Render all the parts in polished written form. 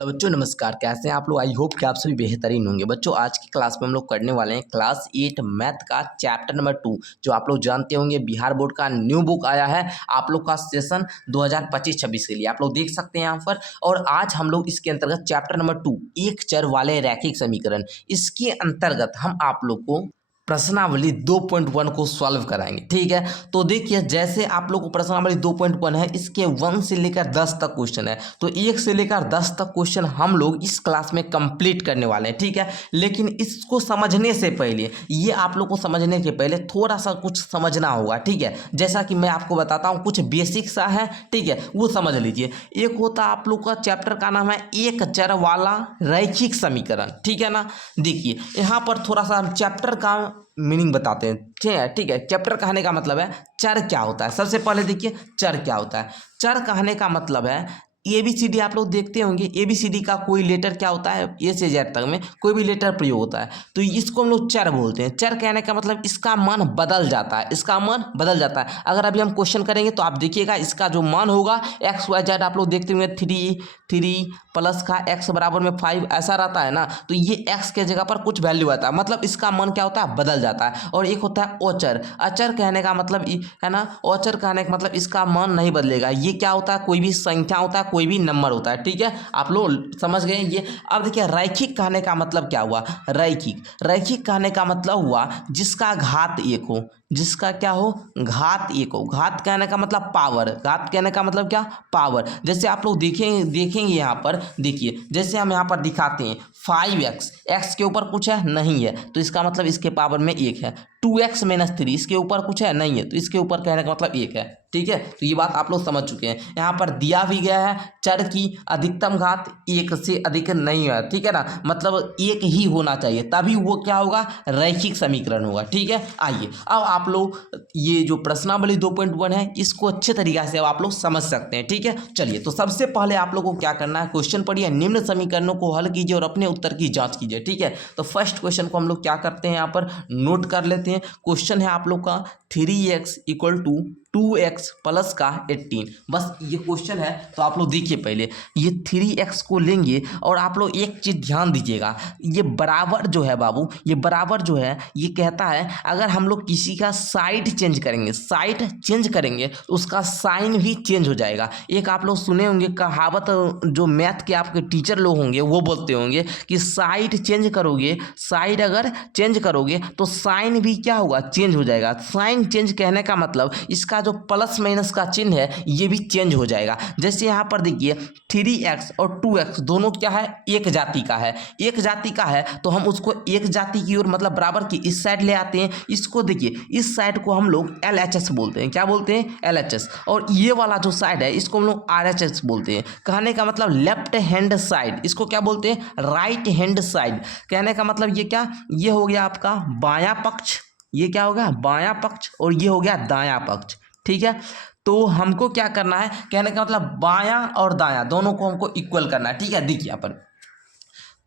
तो बच्चों नमस्कार, कैसे हैं आप लोग। आई होप कि आप सभी बेहतरीन होंगे। बच्चों आज की क्लास में हम लोग करने वाले हैं क्लास 8 मैथ का चैप्टर नंबर 2। जो आप लोग जानते होंगे बिहार बोर्ड का न्यू बुक आया है आप लोग का सेशन 2025-26 के लिए, आप लोग देख सकते हैं यहाँ पर। और आज हम लोग इसके अंतर्गत चैप्टर नंबर 2 एक चर वाले रैखिक समीकरण, इसके अंतर्गत हम आप लोग को प्रश्नावली 2.1 को सॉल्व कराएंगे। ठीक है, तो देखिए जैसे आप लोग को प्रश्नावली 2.1 है, इसके 1 से लेकर 10 तक क्वेश्चन है। तो 1 से लेकर 10 तक क्वेश्चन हम लोग इस क्लास में कंप्लीट करने वाले हैं। ठीक है, लेकिन इसको समझने से पहले, ये आप लोग को समझने के पहले थोड़ा सा कुछ समझना होगा। ठीक है, जैसा कि मैं आपको बताता हूँ कुछ बेसिक सा है। ठीक है, वो समझ लीजिए। एक होता आप लोग का चैप्टर का नाम है एक चर वाला रैखिक समीकरण। ठीक है ना, देखिए यहाँ पर थोड़ा सा हम चैप्टर का मीनिंग बताते हैं। ठीक है, चैप्टर कहने का मतलब है चर क्या होता है। सबसे पहले देखिए चर क्या होता है। चर कहने का मतलब है ABCD आप लोग देखते होंगे, ABCD का कोई लेटर क्या होता है, A से Z तक में कोई भी लेटर प्रयोग होता है तो इसको हम लोग चर बोलते हैं। चर कहने का मतलब इसका मान बदल जाता है, इसका मान बदल जाता है। अगर अभी हम क्वेश्चन करेंगे तो आप देखिएगा इसका जो मान होगा XYZ आप लोग देखते होंगे 3 प्लस का x बराबर में 5 ऐसा रहता है ना, तो ये x के जगह पर कुछ वैल्यू आता है, मतलब इसका मान क्या होता है, बदल जाता है। और एक होता है अचर। अचर कहने का मतलब है ना, अचर कहने का मतलब इसका मान नहीं बदलेगा। ये क्या होता है, कोई भी संख्या होता है, कोई भी नंबर होता है। ठीक है, आप लोग समझ गए ये। अब देखिए रैखिक कहने का मतलब क्या हुआ, रैखिक कहने का मतलब हुआ जिसका घात एक हो, जिसका क्या हो, घात एक हो। घात कहने का मतलब पावर, घात कहने का मतलब क्या, पावर। जैसे आप लोग देखेंगे यहाँ पर, देखिए जैसे हम यहाँ पर दिखाते हैं 5x, x के ऊपर कुछ है नहीं है तो इसका मतलब इसके पावर में एक है। 2x - 3 इसके ऊपर कुछ है नहीं है तो इसके ऊपर कहने का मतलब एक है। ठीक है, तो ये बात आप लोग समझ चुके हैं। यहाँ पर दिया भी गया है चर की अधिकतम घात एक से अधिक नहीं है। ठीक है ना, मतलब एक ही होना चाहिए तभी वो क्या होगा, रैखिक समीकरण होगा। ठीक है, आइए अब आप लोग ये जो प्रश्नावली 2.1 है इसको अच्छे तरीके से अब आप लोग समझ सकते हैं। ठीक है, चलिए तो सबसे पहले आप लोग को क्या करना है, क्वेश्चन पढ़िए, निम्न समीकरणों को हल कीजिए और अपने उत्तर की जांच कीजिए। ठीक है, तो फर्स्ट क्वेश्चन को हम लोग क्या करते हैं, यहाँ पर नोट कर लेते हैं। क्वेश्चन है आप लोग का 3x = 2x प्लस का 18। बस ये क्वेश्चन है। तो आप लोग देखिए पहले ये 3x को लेंगे और आप लोग एक चीज़ ध्यान दीजिएगा, ये बराबर जो है बाबू, ये बराबर जो है ये कहता है अगर हम लोग किसी का साइड चेंज करेंगे तो उसका साइन भी चेंज हो जाएगा। एक आप लोग सुने होंगे कहावत, जो मैथ के आपके टीचर लोग होंगे वो बोलते होंगे कि साइड चेंज करोगे, साइड अगर चेंज करोगे तो साइन भी क्या होगा, चेंज हो जाएगा। साइन चेंज कहने का मतलब इसका जो प्लस माइनस का चिन्ह है ये भी चेंज हो जाएगा। जैसे यहाँ पर देखिए 3x और 2x दोनों क्या है, एक जाति का है। एक जाति का है तो हम उसको एक जाति की ओर मतलब बराबर की इस साइड ले आते हैं। इसको देखिए इस साइड को हम लोग LHS बोलते हैं। क्या बोलते हैं, LHS। और ये वाला जो साइड है इसको हम लोग RHS बोलते हैं। कहने का मतलब लेफ्ट हैंड साइड, इसको क्या बोलते हैं, राइट हैंड साइड। कहने का मतलब ये क्या, ये हो गया आपका बायां पक्ष, ये क्या होगा, बायां पक्ष, और ये हो गया दायां पक्ष। ठीक है, तो हमको क्या करना है, कहने का मतलब बायां और दायां दोनों को हमको इक्वल करना है। ठीक है, देखिए यहाँ पर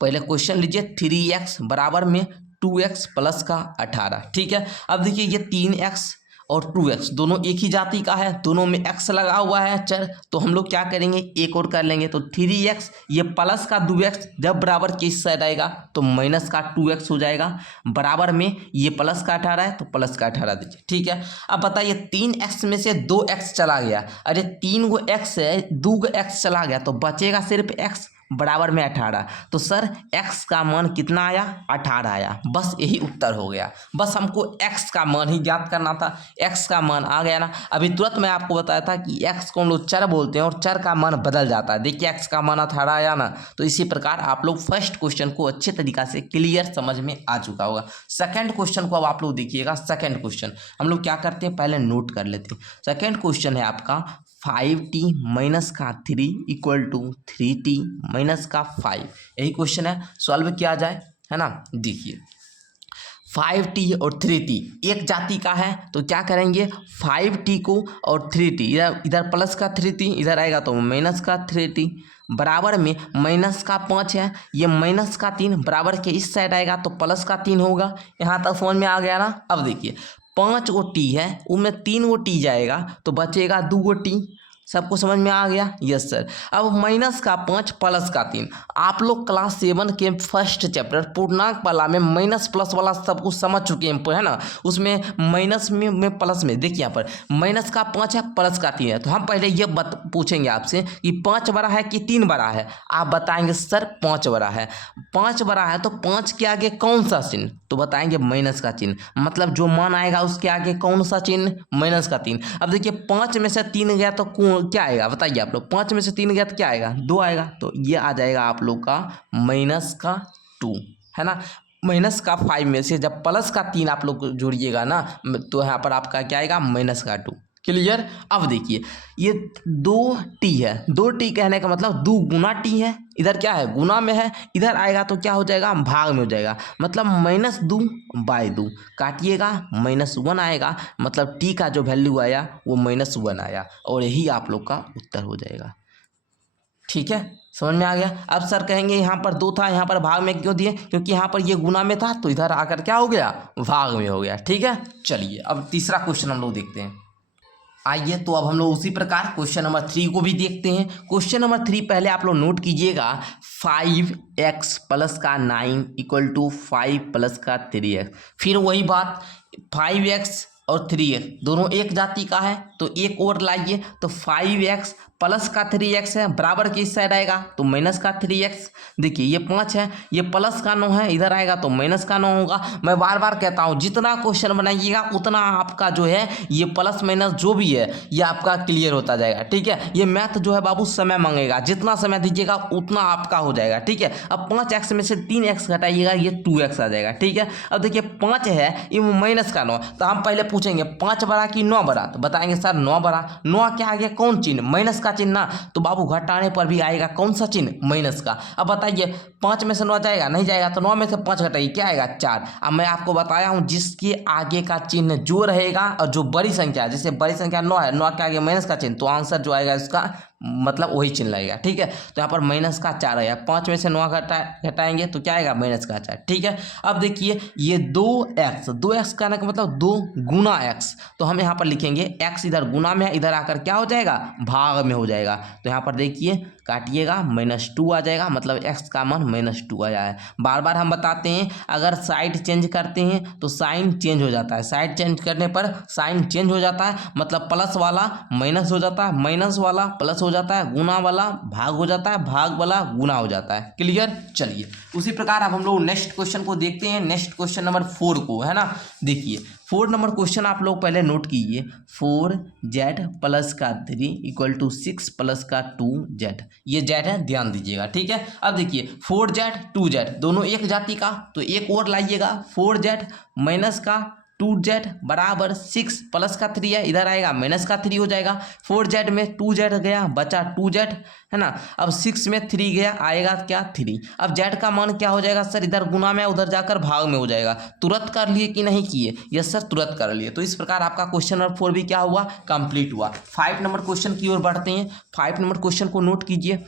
पहले क्वेश्चन लीजिए 3x बराबर में 2x प्लस का 18। ठीक है, अब देखिए ये 3x और 2x दोनों एक ही जाति का है, दोनों में x लगा हुआ है चर, तो हम लोग क्या करेंगे, एक और कर लेंगे। तो 3x ये प्लस का 2x जब बराबर के इस साइड आएगा तो माइनस का 2x हो जाएगा, बराबर में ये प्लस का 18 है तो प्लस का 18 दीजिए। ठीक है, अब बताइए 3x में से 2x चला गया, अरे 3 गो x है, 2 गो x चला गया तो बचेगा सिर्फ x बराबर में 18। तो सर x का मान कितना आया, 18 आया। बस यही उत्तर हो गया। बस हमको x का मान ही ज्ञात करना था, x का मान आ गया ना। अभी तुरंत मैं आपको बताया था कि x को हम लोग चर बोलते हैं और चर का मान बदल जाता है। देखिए x का मान 18 आया ना, तो इसी प्रकार आप लोग फर्स्ट क्वेश्चन को अच्छे तरीका से क्लियर समझ में आ चुका होगा। सेकेंड क्वेश्चन को अब आप लोग देखिएगा। सेकेंड क्वेश्चन हम लोग क्या करते हैं, पहले नोट कर लेते हैं। सेकेंड क्वेश्चन है आपका 5t - का 3 = 3t - का 5। यही क्वेश्चन है, सॉल्व किया जाए, है ना। देखिए 5t और 3t एक जाति का है तो क्या करेंगे, 5t को और 3t इधर प्लस का 3t इधर आएगा तो माइनस का 3t, बराबर में माइनस का 5 है, ये माइनस का 3 बराबर के इस साइड आएगा तो प्लस का 3 होगा। यहाँ तक समझ में आ गया ना। अब देखिए 5 गो टी है, उनमें 3 गो टी जाएगा तो बचेगा 2 गो टी, सबको समझ में आ गया? Yes sir. अब माइनस का 5 प्लस का 3, आप लोग क्लास 7 के फर्स्ट चैप्टर पूर्णांक वाला में माइनस प्लस वाला सब कुछ समझ चुके हैं, है ना। उसमें माइनस में प्लस में देखिए यहाँ पर माइनस का 5 है, प्लस का 3 है। तो हम पहले ये पूछेंगे आपसे कि 5 बड़ा है कि 3 बड़ा है। आप बताएंगे सर 5 बड़ा है। 5 बड़ा है तो 5 के आगे कौन सा चिन्ह, तो बताएंगे माइनस का चिन्ह, मतलब जो मान आएगा उसके आगे कौन सा चिन्ह, माइनस का 3। अब देखिए 5 में से 3 गया तो क्या आएगा बताइए आप लोग, 5 में से 3 गया तो क्या आएगा, 2 आएगा। तो ये आ जाएगा आप लोग का माइनस का 2, है ना। माइनस का 5 में से जब प्लस का 3 आप लोग जोड़िएगा ना, तो यहाँ पर आपका क्या आएगा, माइनस का 2। क्लियर? अब देखिए ये 2t है, 2t कहने का मतलब 2 गुना टी है, इधर क्या है गुना में है, इधर आएगा तो क्या हो जाएगा, भाग में हो जाएगा, मतलब -2/2 काटिएगा, -1 आएगा, मतलब t का जो वैल्यू आया वो -1 आया, और यही आप लोग का उत्तर हो जाएगा। ठीक है, समझ में आ गया? अब सर कहेंगे यहाँ पर 2 था, यहाँ पर भाग में क्यों दिए, क्योंकि यहाँ पर ये गुना में था तो इधर आकर क्या हो गया, भाग में हो गया। ठीक है, चलिए अब तीसरा क्वेश्चन हम लोग देखते हैं। आइए तो अब हम लोग उसी प्रकार क्वेश्चन नंबर 3 को भी देखते हैं। क्वेश्चन नंबर 3 पहले आप लोग नोट कीजिएगा, 5x प्लस का 9 इक्वल टू 5 प्लस का 3x। फिर वही बात, 5x और 3x दोनों एक जाति का है, तो एक और लाइए, तो 5x प्लस का 3x है, बराबर किस साइड आएगा, तो माइनस का 3x। देखिए ये 5 है, ये प्लस का 9 है, इधर आएगा तो माइनस का 9 होगा। मैं बार बार कहता हूँ जितना क्वेश्चन बनाइएगा उतना आपका जो है ये प्लस माइनस जो भी है ये आपका क्लियर होता जाएगा। ठीक है, ये मैथ जो है बाबू समय मांगेगा, जितना समय दीजिएगा उतना आपका हो जाएगा। ठीक है, अब 5x में से 3x घटाइएगा, ये 2x आ जाएगा। ठीक है, अब देखिए 5 है, ये माइनस का 9, तो हम पहले पूछेंगे 5 बड़ा कि 9 बड़ा, तो बताएंगे सर 9 बड़ा। 9 के आगे कौन चिन्ह, माइनस का चिन्ह ना, तो बाबू घटाने पर भी आएगा कौन सा चिन्ह, माइनस का। अब बताइए 5 में से 9 जाएगा, नहीं जाएगा, तो 9 में से 5 घटाइए, क्या आएगा 4। अब मैं आपको बताया हूं जिसके आगे का चिन्ह जो रहेगा और जो बड़ी संख्या, जैसे बड़ी संख्या 9 है, 9 के आगे माइनस का चिन्ह, तो आंसर जो आएगा इसका मतलब वही चिन्ह लगेगा। ठीक है, तो यहाँ पर माइनस का 4 आएगा, 5 में से 9 घटाएंगे तो क्या आएगा, माइनस का 4। ठीक है, अब देखिए ये 2x का मतलब 2 गुना x, तो हम यहाँ पर लिखेंगे x इधर गुना में है, इधर आकर क्या हो जाएगा, भाग में हो जाएगा। तो यहाँ पर देखिए काटिएगा, -2 आ जाएगा, मतलब x का मान -2 आया है। बार बार हम बताते हैं अगर साइड चेंज करते हैं तो साइन चेंज हो जाता है, साइड चेंज करने पर साइन चेंज हो जाता है, मतलब प्लस वाला माइनस हो जाता है, माइनस वाला प्लस हो जाता है, गुना वाला भाग हो जाता है, भाग वाला गुना हो जाता है। क्लियर? चलिए उसी प्रकार अब हम लोग नेक्स्ट क्वेश्चन को देखते हैं, नेक्स्ट क्वेश्चन नंबर 4 को, है ना। देखिए 4 नंबर क्वेश्चन आप लोग पहले नोट कीजिए, 4z प्लस का 3 इक्वल टू 6 प्लस का 2z, ये z है, ध्यान दीजिएगा। ठीक है, अब देखिए 4z 2z दोनों एक जाति का, तो एक और लाइएगा, 4z माइनस का 2z बराबर 6 प्लस का 3 है, इधर आएगा माइनस का 3 हो जाएगा। 4z में 2z गया, बचा 2z, है ना। अब 6 में 3 गया, आएगा क्या 3। अब z का मान क्या हो जाएगा सर, इधर गुना में उधर जाकर भाग में हो जाएगा। तुरंत कर लिए कि नहीं किए, यस सर तुरंत कर लिए। तो इस प्रकार आपका क्वेश्चन नंबर 4 भी क्या हुआ, कंप्लीट हुआ। 5 नंबर क्वेश्चन की ओर बढ़ते हैं। 5 नंबर क्वेश्चन को नोट कीजिए,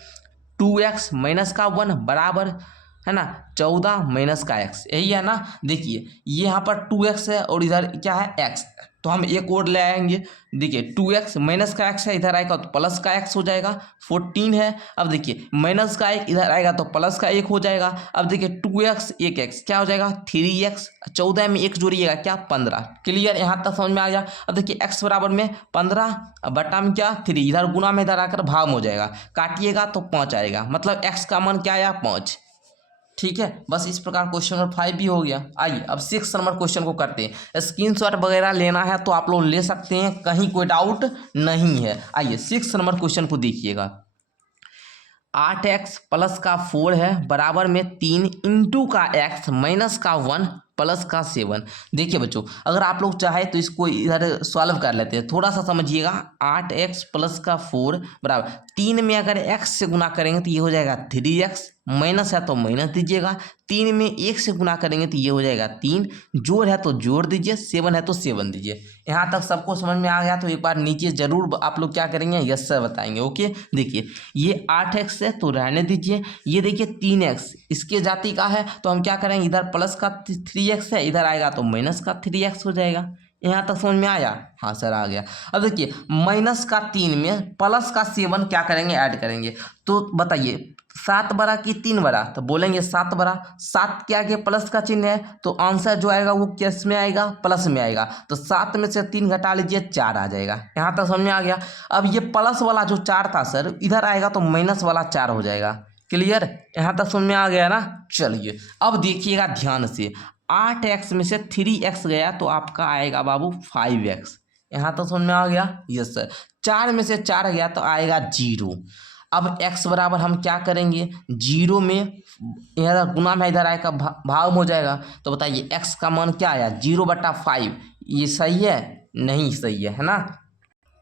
2x माइनस का 1 बराबर, है ना, 14 माइनस का x, यही है ना। देखिए ये यहाँ पर 2x है और इधर क्या है x, तो हम एक और ले आएंगे। देखिए 2x माइनस का x है, इधर आएगा तो प्लस का x हो जाएगा, 14 है। अब देखिए माइनस का 1 इधर आएगा तो प्लस का 1 हो जाएगा। अब देखिए 2x 1x क्या हो जाएगा 3x, 14 में 1 जोड़िएगा क्या 15। क्लियर? यहाँ तक समझ में आ गया। अब देखिए x बराबर में 15 बटा में क्या 3, इधर गुना में इधर आकर भाग में हो जाएगा, काटिएगा तो 5 आएगा, मतलब x का मान क्या आया 5। ठीक है, बस इस प्रकार क्वेश्चन नंबर 5 भी हो गया। आइए अब 6 नंबर क्वेश्चन को करते हैं। स्क्रीनशॉट वगैरह लेना है तो आप लोग ले सकते हैं, कहीं कोई डाउट नहीं है। आइए 6 नंबर क्वेश्चन को देखिएगा, 8x प्लस का 4 है बराबर में 3 इंटू का x माइनस का 1 प्लस का 7। देखिए बच्चों अगर आप लोग चाहे तो इसको इधर सॉल्व कर लेते हैं, थोड़ा सा समझिएगा। 8x प्लस का 4 बराबर 3 में अगर x से गुना करेंगे तो ये हो जाएगा 3x, माइनस है तो माइनस दीजिएगा, 3 में 1 से गुना करेंगे तो ये हो जाएगा 3, जोड़ है तो जोड़ दीजिए, 7 है तो 7 दीजिए। यहाँ तक सबको समझ में आ गया तो एक बार नीचे जरूर आप लोग क्या करेंगे, यस सर बताएंगे। ओके, देखिए ये 8x है तो रहने दीजिए, ये देखिए 3x इसके जाति का है तो हम क्या करेंगे, इधर प्लस का 3x है, इधर आएगा तो माइनस का 3x हो जाएगा। यहाँ तक समझ में आया? हाँ सर आ गया। अब देखिए -3 में +7 क्या करेंगे, ऐड करेंगे। तो बताइए 7 बड़ा कि 3 बड़ा, तो बोलेंगे 7 बड़ा। 7 के आगे प्लस का चिन्ह है तो आंसर जो आएगा वो किस में आएगा, प्लस में आएगा। तो 7 में से 3 घटा लीजिए 4 आ जाएगा। यहाँ तक समझ में आ गया। अब ये प्लस वाला जो 4 था सर इधर आएगा तो माइनस वाला 4 हो जाएगा। क्लियर? यहाँ तक समझ में आ गया ना। चलिए अब देखिएगा ध्यान से, 8x में से 3x गया तो आपका आएगा बाबू 5x। यहाँ तक समझ में आ गया? Yes sir. 4 में से 4 गया तो आएगा 0। अब x बराबर हम क्या करेंगे, 0 में इधर गुना में इधर आएगा भाग हो जाएगा। तो बताइए x का मान क्या आया, 0/5। ये सही है? नहीं सही है ना।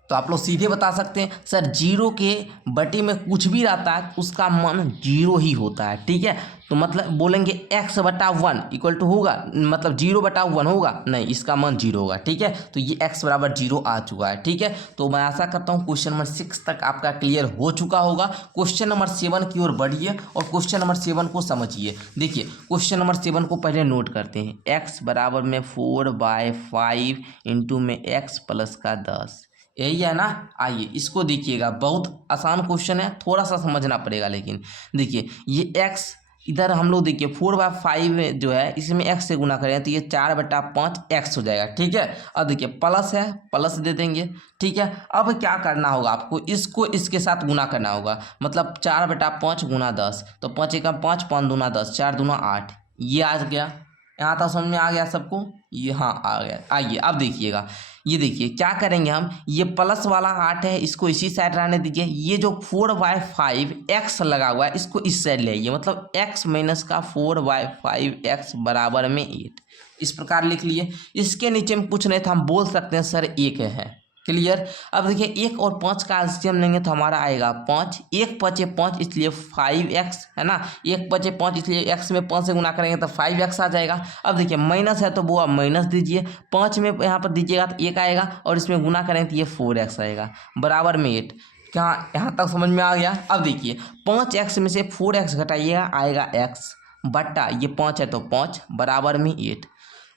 तो आप लोग सीधे बता सकते हैं सर 0 के बटे में कुछ भी रहता है उसका मान 0 ही होता है। ठीक है, तो मतलब बोलेंगे x/1 इक्वल टू होगा, मतलब 0/1 होगा, नहीं इसका मान 0 होगा। ठीक है, तो ये x बराबर 0 आ चुका है। ठीक है, तो मैं आशा करता हूँ क्वेश्चन नंबर 6 तक आपका क्लियर हो चुका होगा। क्वेश्चन नंबर 7 की ओर बढ़िए और क्वेश्चन नंबर 7 को समझिए। देखिए क्वेश्चन नंबर 7 को पहले नोट करते हैं। x बराबर में 4/5 इंटू में x प्लस का 10, यही है ना। आइए इसको देखिएगा, बहुत आसान क्वेश्चन है, थोड़ा सा समझना पड़ेगा। लेकिन देखिए ये x इधर हम लोग देखिए 4/5 जो है इसमें x से गुना करें तो ये 4/5 x हो जाएगा। ठीक है, अब देखिए प्लस है, प्लस दे देंगे। ठीक है, अब क्या करना होगा आपको, इसको इसके साथ गुना करना होगा, मतलब 4/5 गुना 10, तो 5 एकम 5, 5 दूना 10, 4 दूना 8, ये आ गया। यहाँ तक समझ में आ गया सबको? ये हाँ आ गया। आइए अब देखिएगा, ये देखिए क्या करेंगे हम, ये प्लस वाला 8 है इसको इसी साइड रहने दीजिए। ये जो 4/5 x लगा हुआ है इसको इस साइड ले आइए, मतलब x माइनस का 4/5 x बराबर में 8। इस प्रकार लिख लिए। इसके नीचे में कुछ नहीं था, हम बोल सकते हैं सर 1 है। क्लियर? अब देखिए 1 और 5 का एलसीएम लेंगे तो हमारा आएगा 5, 1 5 5 इसलिए 5x है ना। 1 5 5 इसलिए x में 5 से गुना करेंगे तो 5x आ जाएगा। अब देखिए माइनस है तो वो आप माइनस दीजिए, 5 में यहाँ पर दीजिएगा तो 1 आएगा और इसमें गुना करेंगे तो ये 4x आएगा बराबर में 8। क्या यहाँ तक समझ में आ गया? अब देखिए 5x में से 4x घटाइएगा आएगा x बट्टा ये 5 है तो 5 बराबर में 8।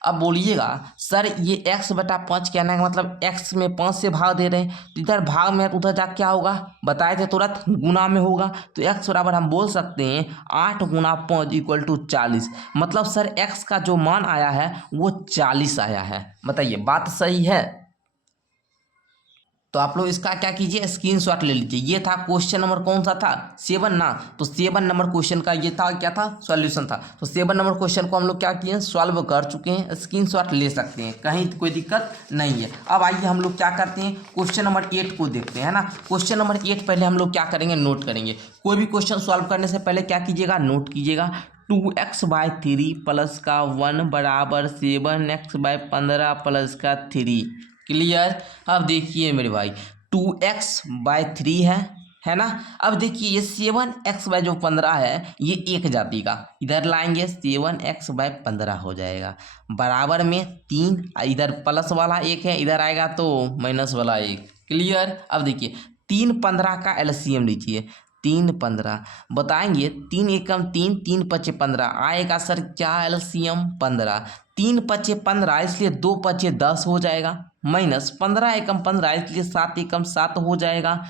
अब बोलिएगा सर ये x/5 कहने का मतलब x में 5 से भाग दे रहे हैं, तो इधर भाग में है तो उधर जा क्या होगा, बताए थे तुरंत गुना में होगा। तो x बराबर हम बोल सकते हैं 8 गुना 5 इक्वल टू 40। मतलब सर x का जो मान आया है वो 40 आया है। बताइए बात सही है? तो आप लोग इसका क्या कीजिए, स्क्रीनशॉट ले लीजिए। ये था क्वेश्चन नंबर कौन सा था, 7 ना। तो 7 नंबर क्वेश्चन का ये था, क्या था, सॉल्यूशन था। तो 7 नंबर क्वेश्चन को हम लोग क्या किए, सॉल्व कर चुके हैं। स्क्रीनशॉट ले सकते हैं, कहीं कोई दिक्कत नहीं है। अब आइए हम लोग क्या करते हैं, क्वेश्चन नंबर 8 को देखते हैं ना। क्वेश्चन नंबर 8 पहले हम लोग क्या करेंगे, नोट करेंगे। कोई भी क्वेश्चन सॉल्व करने से पहले क्या कीजिएगा, नोट कीजिएगा। 2x/3 प्लस का 1 बराबर 7x/15 प्लस का 3। क्लियर? अब देखिए मेरे भाई 2x/3 है ना। अब देखिए ये 7x/15 है ये एक जाति का, इधर लाएंगे 7x/15 हो जाएगा बराबर में 3। इधर प्लस वाला 1 है, इधर आएगा तो माइनस वाला 1। क्लियर? अब देखिए 3 15 का एलसीएम लीजिए, 3 15 बताएंगे, 3 एकम 3, 3 पचे 15 आएगा सर क्या एलसीएम 15। 3 पचे 15 इसलिए 2 पचे 10 हो जाएगा, माइनस 15 एकम 15 इसलिए 7 एकम 7 हो जाएगा,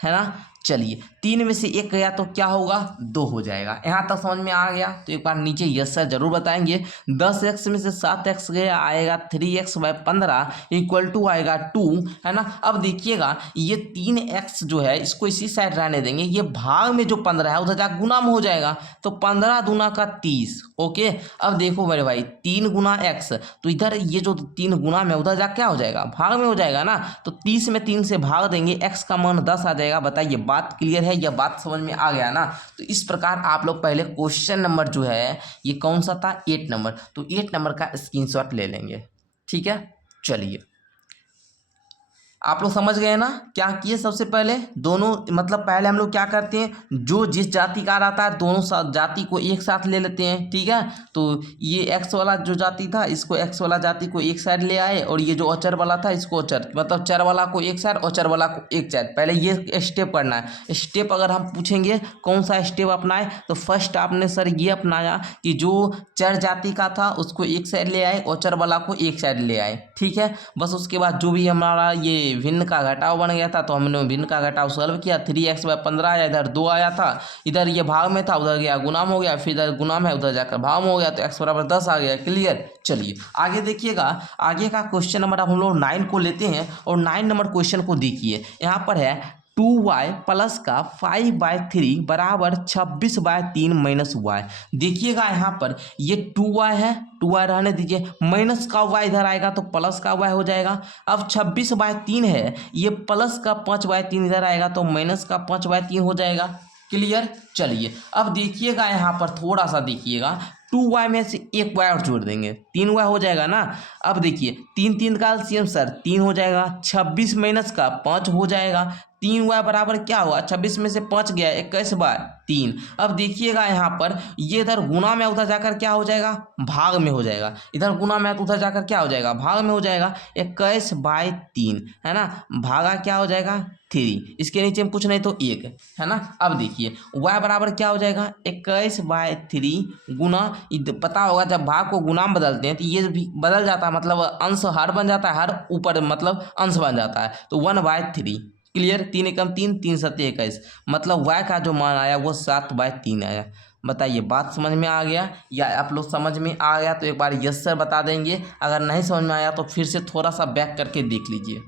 है ना। चलिए 3 में से 1 गया तो क्या होगा, 2 हो जाएगा। यहाँ तक समझ में आ गया? तो एक बार नीचे यस सर जरूर बताएंगे। 10x में से 7x गया आएगा 3x/15 इक्वल टू आएगा 2, है ना। अब देखिएगा ये 3x जो है इसको इसी साइड रहने देंगे, ये भाग में जो 15 है उधर जाकर गुना में हो जाएगा, तो 15 दूना का 30। ओके, अब देखो मेरे भाई 3 गुना x, तो इधर ये जो 3 गुना में उधर जा क्या हो जाएगा, भाग में हो जाएगा ना। तो 30 में 3 से भाग देंगे, x का मान 10 आ जाएगा। बताइए बात क्लियर है, यह बात समझ में आ गया ना। तो इस प्रकार आप लोग पहले क्वेश्चन नंबर जो है ये कौन सा था, 8 नंबर, तो 8 नंबर का स्क्रीनशॉट ले लेंगे। ठीक है, चलिए आप लोग समझ गए ना क्या किए। सबसे पहले दोनों मतलब पहले हम लोग क्या करते हैं, जो जिस जाति का रहता है दोनों जाति को एक साथ ले लेते हैं, ठीक है। तो ये एक्स वाला जो जाति था इसको एक्स वाला जाति को एक साइड ले आए, और ये जो अचर वाला था इसको अचर मतलब चर वाला को एक साइड और चर वाला को एक साइड। पहले ये स्टेप करना है। स्टेप अगर हम पूछेंगे कौन सा स्टेप अपनाए, तो फर्स्ट आपने सर ये अपनाया कि जो चर जाति का था उसको एक साइड ले आए और चर वाला को एक साइड ले आए, ठीक है। बस उसके बाद जो भी हमारा ये भिन्न का घटाव बन गया था तो हमने भिन्न का घटाव सॉल्व किया। 3x/15 आया, इधर 2 आया था, इधर ये भाग में था उधर गया गुणाम हो गया, फिर इधर गुणाम है उधर जाकर भाग में हो गया, तो x=10 आ गया। क्लियर। चलिए आगे देखिएगा, आगे का क्वेश्चन नंबर हम लोग 9 को लेते हैं, और 9 नंबर क्वेश्चन को देखिए। यहाँ पर है 2y प्लस का 5/3 बराबर 26/3 माइनस y। देखिएगा यहाँ पर ये 2y है, 2y रहने दीजिए, माइनस का y इधर आएगा तो प्लस का y हो जाएगा। अब 26/3 है, ये प्लस का 5/3 इधर आएगा तो माइनस का 5/3 हो जाएगा। क्लियर। चलिए अब देखिएगा यहाँ पर थोड़ा सा देखिएगा, 2y में से एक y और जोड़ देंगे, 3y हो जाएगा ना। अब देखिए 3 3 का एलसीएम सर 3 हो जाएगा, 26 माइनस का 5 हो जाएगा। 3y बराबर क्या हुआ, 26 में से 5 गया 21/3। अब देखिएगा यहाँ पर ये इधर गुना में उधर जाकर क्या हो जाएगा, भाग में हो जाएगा। इधर गुना में तो उधर जाकर क्या हो जाएगा, भाग में हो जाएगा। 21/3 है ना, भागा क्या हो जाएगा 3, इसके नीचे में कुछ नहीं तो 1 है ना। अब देखिए y बराबर क्या हो जाएगा 21/3 गुना, पता होगा जब भाग को गुना में बदलते हैं तो ये भी बदल जाता है, मतलब अंश हर बन जाता है, हर ऊपर मतलब अंश बन जाता है, तो 1/3। क्लियर। 3 एकम 3, 3 सत्ते 21, मतलब y का जो मान आया वो 7/3 आया। बताइए बात समझ में आ गया या आप लोग समझ में आ गया तो एक बार यस सर बता देंगे, अगर नहीं समझ में आया तो फिर से थोड़ा सा बैक करके देख लीजिए।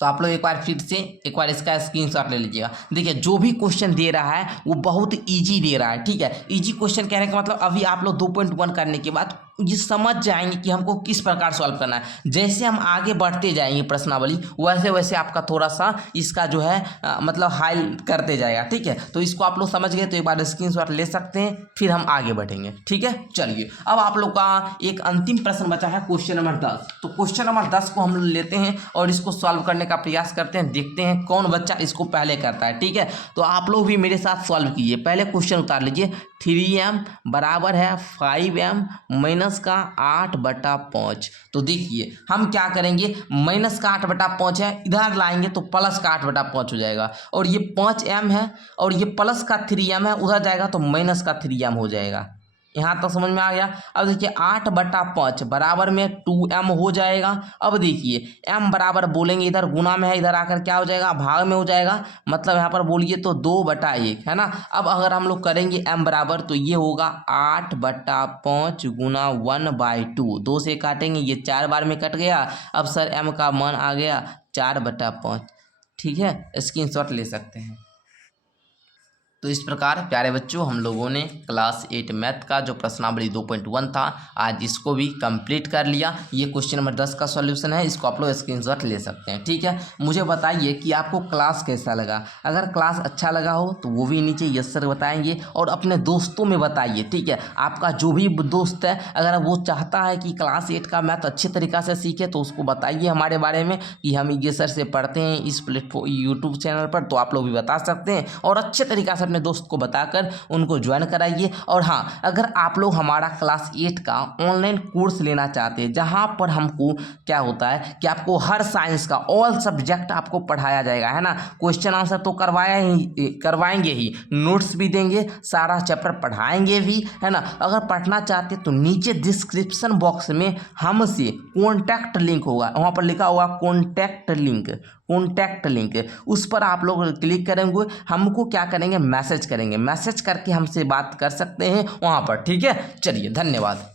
तो आप लोग एक बार फिर से एक बार इसका स्क्रीनशॉट ले लीजिएगा। देखिए जो भी क्वेश्चन दे रहा है वो बहुत इजी दे रहा है, ठीक है। इजी क्वेश्चन कहने का मतलब अभी आप लोग 2.1 करने के बाद ये समझ जाएंगे कि हमको किस प्रकार सॉल्व करना है। जैसे हम आगे बढ़ते जाएंगे प्रश्नावली वैसे वैसे आपका थोड़ा सा इसका जो है मतलब हाई करते जाएगा, ठीक है। तो इसको आप लोग समझ गए तो एक बार स्क्रीनशॉट ले सकते हैं, फिर हम आगे बढ़ेंगे, ठीक है। चलिए अब आप लोग का एक अंतिम प्रश्न बचा है क्वेश्चन नंबर 10। तो क्वेश्चन नंबर 10 को हम लोग लेते हैं और इसको सॉल्व करने का प्रयास करते हैं, देखते हैं कौन बच्चा इसको पहले करता है, ठीक है। तो आप लोग भी मेरे साथ सॉल्व कीजिए। पहले क्वेश्चन उतार लीजिए, 3m बराबर है 5m माइनस का 8/5। तो देखिए हम क्या करेंगे, माइनस का 8/5 है, इधर लाएंगे तो प्लस का 8/5 हो जाएगा, और ये 5m है और ये प्लस का 3m है, उधर जाएगा तो माइनस का 3m हो जाएगा। यहाँ तक समझ में आ गया। अब देखिए 8/5 बराबर में 2m हो जाएगा। अब देखिए m बराबर बोलेंगे इधर गुना में है, इधर आकर क्या हो जाएगा, भाग में हो जाएगा, मतलब यहाँ पर बोलिए तो 2/1 है ना। अब अगर हम लोग करेंगे m बराबर तो ये होगा 8/5 गुना 1/2, 2 से काटेंगे ये 4 बार में कट गया। अब सर m का मान आ गया 4/5, ठीक है। स्क्रीनशॉट ले सकते हैं। तो इस प्रकार प्यारे बच्चों हम लोगों ने क्लास 8 मैथ का जो प्रश्नावली 2.1 था आज इसको भी कंप्लीट कर लिया। ये क्वेश्चन नंबर 10 का सॉल्यूशन है, इसको आप लोग स्क्रीनशॉट ले सकते हैं, ठीक है। मुझे बताइए कि आपको क्लास कैसा लगा। अगर क्लास अच्छा लगा हो तो वो भी नीचे यस सर बताएंगे, और अपने दोस्तों में बताइए, ठीक है। आपका जो भी दोस्त है अगर वो चाहता है कि क्लास 8 का मैथ अच्छे तरीक़ा से सीखे तो उसको बताइए हमारे बारे में कि हम ये सर से पढ़ते हैं इस प्लेटफॉर्म यूट्यूब चैनल पर, तो आप लोग भी बता सकते हैं और अच्छे तरीक़ा से अपने दोस्त को बताकर उनको ज्वाइन कराइए। और हाँ, अगर आप लोग हमारा क्लास 8 का ऑनलाइन कोर्स लेना चाहते हैं जहां पर हमको क्या होता है कि आपको हर साइंस का ऑल सब्जेक्ट आपको पढ़ाया जाएगा, है ना। क्वेश्चन आंसर तो करवाएंगे ही, नोट्स भी देंगे, सारा चैप्टर पढ़ाएंगे भी, है ना। अगर पढ़ना चाहते तो नीचे डिस्क्रिप्शन बॉक्स में हमसे कॉन्टैक्ट लिंक होगा, वहाँ पर लिखा होगा कॉन्टैक्ट लिंक, उस पर आप लोग क्लिक करेंगे, हमको क्या करेंगे मैसेज करेंगे, मैसेज करके हमसे बात कर सकते हैं वहाँ पर, ठीक है। चलिए धन्यवाद।